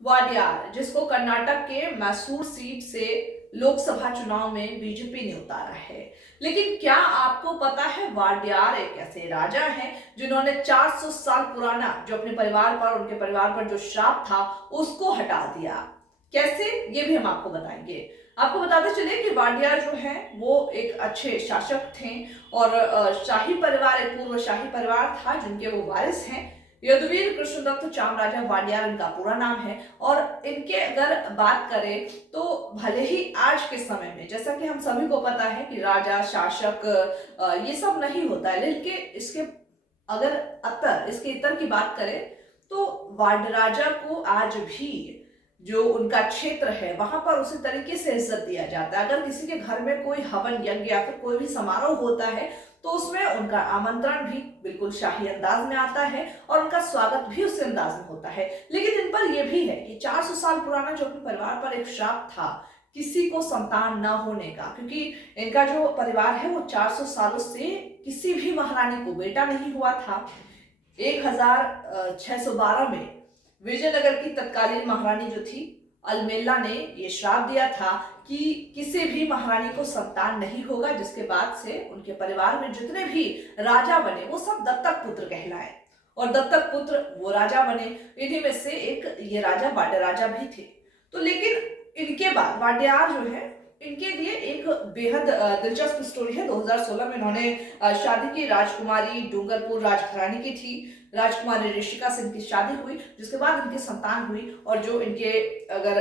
वाडियार, जिसको कर्नाटक के मैसूर सीट से लोकसभा चुनाव में बीजेपी ने उतारा है। लेकिन क्या आपको पता है वाडियार एक ऐसे राजा हैं जिन्होंने 400 साल पुराना जो अपने परिवार पर, उनके परिवार पर जो श्राप था उसको हटा दिया। कैसे, ये भी हम आपको बताएंगे। आपको बताते चले कि वाडियार जो है वो एक अच्छे शासक थे और शाही परिवार, एक पूर्व शाही परिवार था जिनके वो वारिस हैं। यदुवीर कृष्णदत्त चामराजा वाडियार इनका पूरा नाम है। और इनके अगर बात करें तो भले ही आज के समय में, जैसा कि हम सभी को पता है कि राजा शासक ये सब नहीं होता है, लेकिन इसके अगर इसके इतर की बात करें तो वाड राजा को आज भी जो उनका क्षेत्र है वहां पर उसी तरीके से इज्जत दिया जाता है। अगर किसी के घर में कोई हवन यज्ञ या फिर कोई भी समारोह होता है तो उसमें उनका आमंत्रण भी बिल्कुल शाही अंदाज में आता है और उनका स्वागत भी उसी अंदाज में होता है। लेकिन इन पर यह भी है कि 400 साल पुराना जो अपने परिवार पर एक श्राप था किसी को संतान न होने का, क्योंकि इनका जो परिवार है वो 400 सालों से किसी भी महारानी को बेटा नहीं हुआ था। 1612 में विजयनगर की तत्कालीन महारानी जो थी अलमेला ने ये श्राप दिया था कि किसी भी महारानी को संतान नहीं होगा, जिसके बाद से उनके परिवार में जितने भी राजा बने वो सब दत्तक पुत्र कहलाए और दत्तक पुत्र वो राजा बने। इन्हीं में से एक ये राजा वाड्य राजा भी थे। तो लेकिन इनके बाद वाड्यार जो है, इनके लिए एक बेहद दिलचस्प स्टोरी है। 2016 में इन्होंने शादी की, राजकुमारी डूंगरपुर राजघरानी की थी। राजकुमारी ऋषिका से इनकी शादी हुई, जिसके बाद इनकी संतान हुई। और जो इनके अगर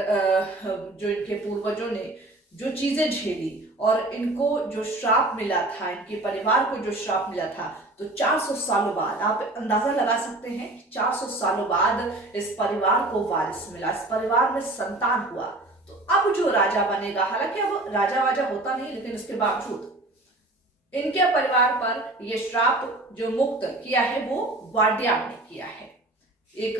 जो इनके पूर्वजों ने जो चीजें झेली और इनको जो श्राप मिला था, इनके परिवार को जो श्राप मिला था, तो 400 सालों बाद आप अंदाजा लगा सकते हैं कि 400 सालों बाद इस परिवार को वारिस मिला, इस परिवार में संतान हुआ। तो अब जो राजा बनेगा, हालांकि अब राजा वाजा होता नहीं, लेकिन उसके बावजूद इनके परिवार पर यह श्राप जो मुक्त किया है वो वाड्यार ने किया है। एक